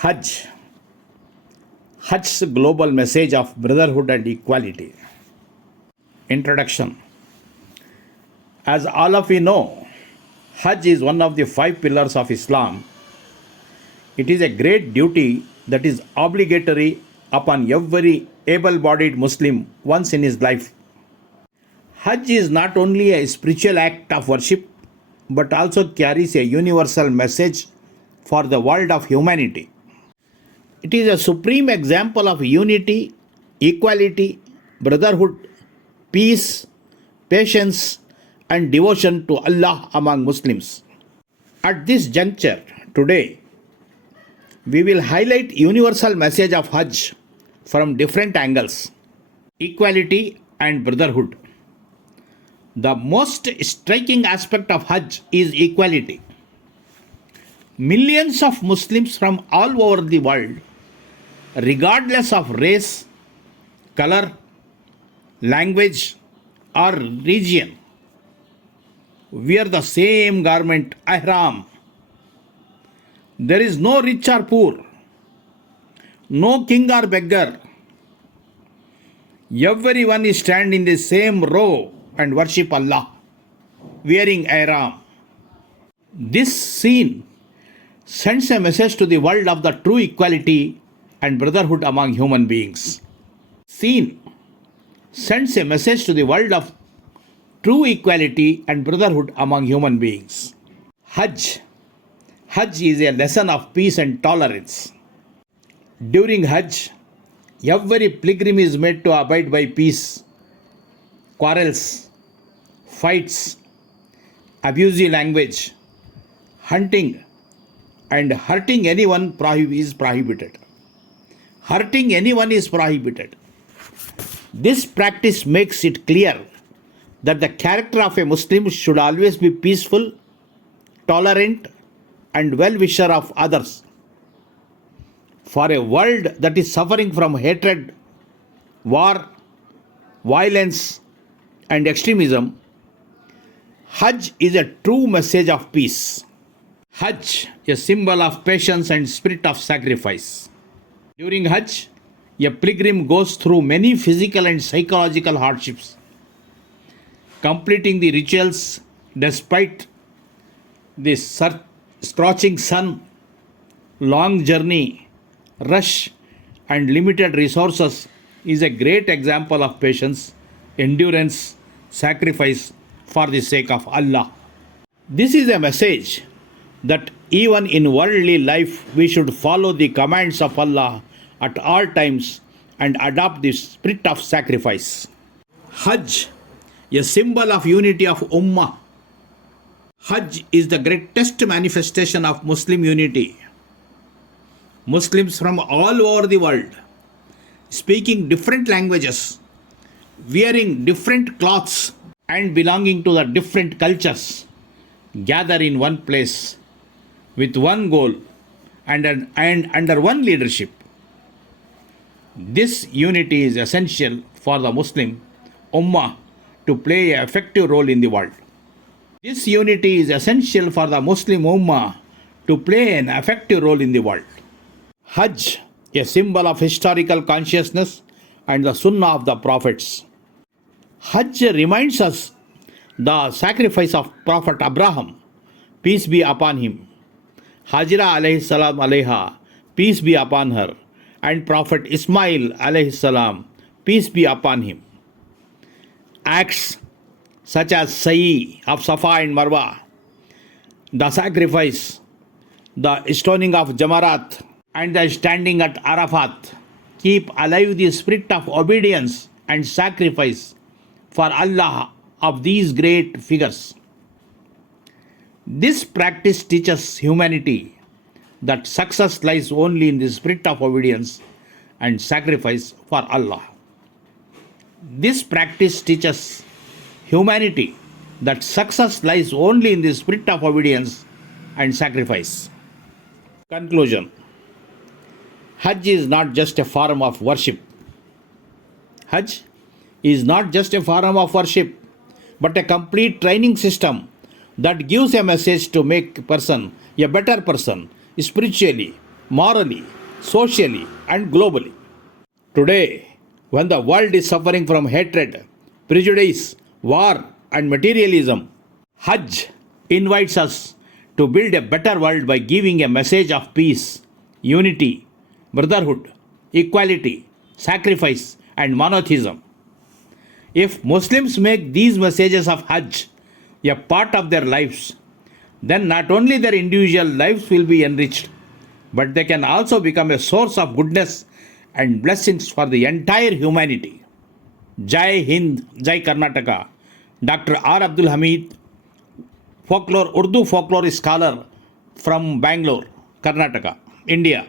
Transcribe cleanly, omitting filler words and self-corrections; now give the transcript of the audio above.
Hajj. Hajj's global message of brotherhood and equality. Introduction. As all of you know, Hajj is one of the 5 pillars of Islam. It is a great duty that is obligatory upon every able-bodied Muslim once in his life. Hajj is not only a spiritual act of worship, but also carries a universal message for the world of humanity. It is a supreme example of unity, equality, brotherhood, peace, patience, and devotion to Allah among Muslims. At this juncture, today, we will highlight universal message of Hajj from different angles: equality and brotherhood. The most striking aspect of Hajj is equality. Millions of Muslims from all over the world, regardless of race, color, language, or region, wear the same garment, ihram. There is no rich or poor, no king or beggar. Everyone is stand in the same row and worship Allah, wearing ihram. This scene sends a message to the world of the true equality and brotherhood among human beings. Scene sends a message to the world of true equality and brotherhood among human beings. Hajj is a lesson of peace and tolerance. During Hajj, every pilgrim is made to abide by peace. Quarrels, fights, abusive language, hunting, and hurting anyone is prohibited. Hurting anyone is prohibited. This practice makes it clear that the character of a Muslim should always be peaceful, tolerant, and well-wisher of others. For a world that is suffering from hatred, war, violence, and extremism, Hajj is a true message of peace. Hajj, a symbol of patience and spirit of sacrifice. During Hajj, a pilgrim goes through many physical and psychological hardships, completing the rituals despite the scorching sun, long journey, rush, and limited resources is a great example of patience, endurance, sacrifice for the sake of Allah. This is a message that even in worldly life we should follow the commands of Allah at all times and adopt the spirit of sacrifice. Hajj, a symbol of unity of Umma. Hajj is the greatest manifestation of Muslim unity. Muslims from all over the world, speaking different languages, wearing different clothes, and belonging to the different cultures, gather in one place with one goal and under one leadership. This unity is essential for the Muslim Ummah to play an effective role in the world. This unity is essential for the Muslim Ummah to play an effective role in the world. Hajj, a symbol of historical consciousness and the Sunna of the prophets. Hajj reminds us the sacrifice of Prophet Abraham, peace be upon him, Hajra alayhi salam alayha, peace be upon her, and Prophet Ismail alayhi salam, peace be upon him. Acts such as Sa'i of Safa and Marwa, the sacrifice, the stoning of Jamarat, and the standing at Arafat keep alive the spirit of obedience and sacrifice for Allah of these great figures. This practice teaches humanity that success lies only in the spirit of obedience and sacrifice for Allah. This practice teaches humanity that success lies only in the spirit of obedience and sacrifice. Conclusion. Hajj is not just a form of worship. Hajj is not just a form of worship, but a complete training system that gives a message to make a person a better person spiritually, morally, socially, and globally. Today, when the world is suffering from hatred, prejudice, war, and materialism, Hajj invites us to build a better world by giving a message of peace, unity, brotherhood, equality, sacrifice, and monotheism. If Muslims make these messages of Hajj a part of their lives, then not only their individual lives will be enriched, but they can also become a source of goodness and blessings for the entire humanity. Jai Hind, Jai Karnataka. Dr. R.Abdul Hameed, Urdu folklore scholar from Bangalore, Karnataka, India.